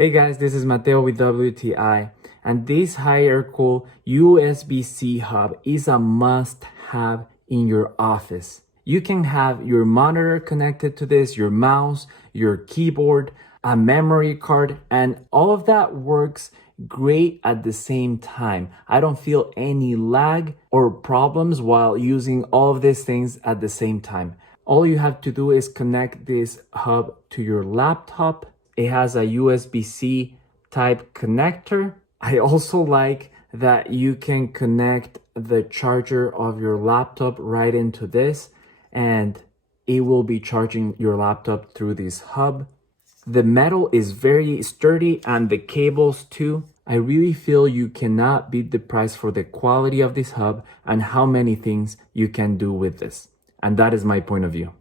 Hey guys, this is Mateo with WTI, and this Hiearcool USB-C hub is a must-have in your office. You can have your monitor connected to this, your mouse, your keyboard, a memory card, and all of that works great at the same time. I don't feel any lag or problems while using all of these things at the same time. All you have to do is connect this hub to your laptop. It has a USB-C type connector. I also like that you can connect the charger of your laptop right into this, and it will be charging your laptop through this hub. The metal is very sturdy and the cables too. I really feel you cannot beat the price for the quality of this hub and how many things you can do with this. And that is my point of view.